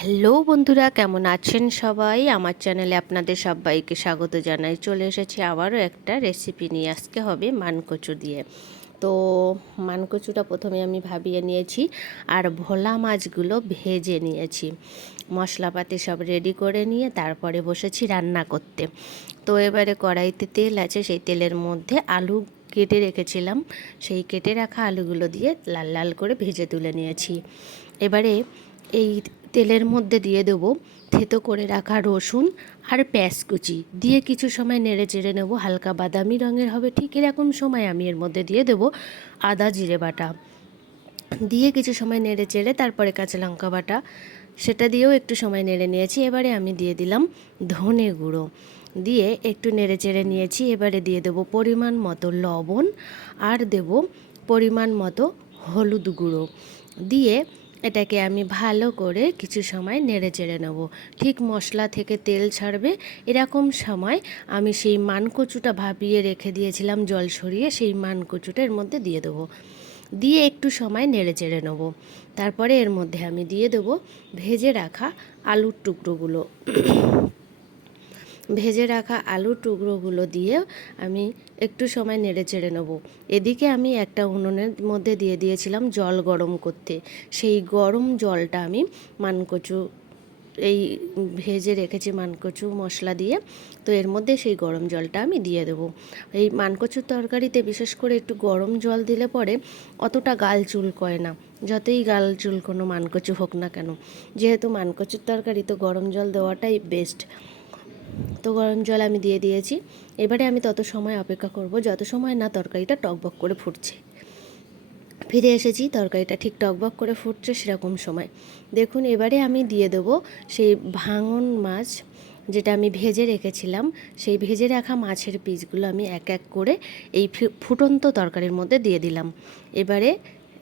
Hello বন্ধুরা, কেমন আছেন সবাই? আমার চ্যানেলে আপনাদের সবাইকে স্বাগত জানাই। চলে এসেছি আবারও একটা রেসিপি নিয়ে। আজকে হবে মানকচু দিয়ে। তো মানকচুটা প্রথমে আমি ভাবিয়ে নিয়েছি আর ভোলা মাছগুলো ভেজে নিয়েছি। মশলাপাতি সব রেডি করে নিয়ে তারপরে বসেছি রান্না করতে। তো এবারে কড়াইতে তেল আছে, সেই তেলের মধ্যে আলু কেটে রেখেছিলাম। সেই কেটে রাখা আলুগুলো দিয়ে লাল লাল করে ভেজে তুলে নিয়েছি। এবারে এই তেলের মধ্যে দিয়ে দেবো থেতো করে রাখা রসুন আর পেঁয়াজ কুচি। দিয়ে কিছু সময় নেড়ে চেড়ে নেব, হালকা বাদামি রঙের হবে, ঠিক এরকম সময় আমি এর মধ্যে দিয়ে দেবো আদা জিরে বাটা। দিয়ে কিছু সময় নেড়ে চেড়ে তারপরে কাঁচা লঙ্কা বাটা, সেটা দিয়েও একটু সময় নেড়ে নিয়েছি, এবারে আমি দিয়ে দিলাম ধনে গুঁড়ো। দিয়ে একটু নেড়ে চেড়ে নিয়েছি, এবারে দিয়ে দেবো পরিমাণ মতো লবণ আর দেব পরিমাণ মতো হলুদ গুঁড়ো। দিয়ে এটাকে আমি ভালো করে কিছু সময় নেড়ে চেড়ে নেব। ঠিক মশলা থেকে তেল ছাড়বে। এরকম সময় আমি সেই মানকচুটা ভাবিয়ে রেখে দিয়েছিলাম জল সরিয়ে, সেই মানকচুটা এর মধ্যে দিয়ে দেবো। দিয়ে একটু সময় নেড়ে চেড়ে নেব। তারপরে এর মধ্যে আমি দিয়ে দেবো ভেজে রাখা আলুর টুকরোগুলো। ভেজে রাখা আলুর টুকরোগুলো দিয়ে আমি একটু সময় নেড়ে চেড়ে নেব। এদিকে আমি একটা উনুনের মধ্যে দিয়ে দিয়েছিলাম জল গরম করতে। সেই গরম জলটা আমি মানকচু, এই ভেজে রেখেছি মানকচু মশলা দিয়ে, তো এর মধ্যে সেই গরম জলটা আমি দিয়ে দেবো। এই মানকচুর তরকারিতে বিশেষ করে একটু গরম জল দিলে পরে অতটা গাল চুল কয় না, যতই গাল চুল কোনো মানকচু হোক না কেন। যেহেতু মানকচুর তরকারি তো গরম জল দেওয়াটাই বেস্ট তো গরম জল আমি দিয়ে দিয়েছি। এবারে আমি তত সময় অপেক্ষা করব, যত সময় না তরকারিটা টকবক করে ফুটছে। ফিরে এসেছি, তরকারিটা ঠিক টকবক করে ফুটছে সেরকম সময়। দেখুন, এবারে আমি দিয়ে দেবো সেই ভাঙন মাছ যেটা আমি ভেজে রেখেছিলাম। সেই ভেজে রাখা মাছের পিসগুলো আমি এক এক করে এই ফুটন্ত তরকারির মধ্যে দিয়ে দিলাম। এবারে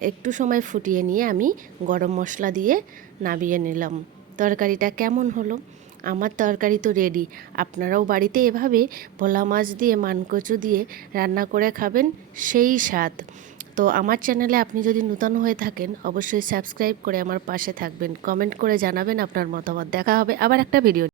একটু সময় ফুটিয়ে নিয়ে আমি গরম মশলা দিয়ে নাবিয়ে নিলাম। তরকারিটা কেমন হলো? আমার তরকারি তো রেডি আপনারাও বাড়িতে এভাবে ভোলা মাছ দিয়ে, মানকচু দিয়ে রান্না করে খাবেন সেই স্বাদ। তো আমার চ্যানেলে আপনি যদি নূতন হয়ে থাকেন, অবশ্যই সাবস্ক্রাইব করে আমার পাশে থাকবেন। কমেন্ট করে জানাবেন আপনার মতামত। দেখা হবে আবার একটা ভিডিও